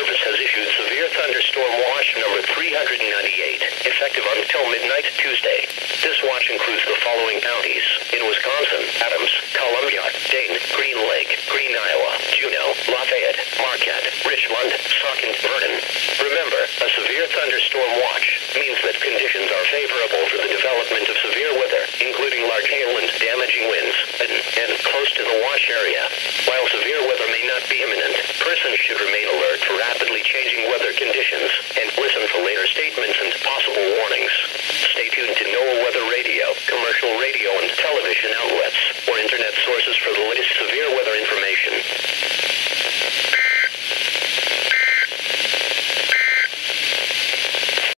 Service has issued severe thunderstorm watch number 398, effective until midnight Tuesday. This watch includes the following counties: in Wisconsin, Adams, Columbia, Dane, Green Lake, Green, Iowa, Juneau, Lafayette, Marquette, Richland, Sauk, and Vernon. Remember, a severe thunderstorm watch means that conditions are favorable for the development of severe weather, including large hail and damaging winds, and close to the watch area. While severe weather may not be imminent, persons should remain alert for rapidly changing weather conditions and listen for later statements and possible warnings. Stay tuned to NOAA Weather Radio, commercial radio, and television outlets.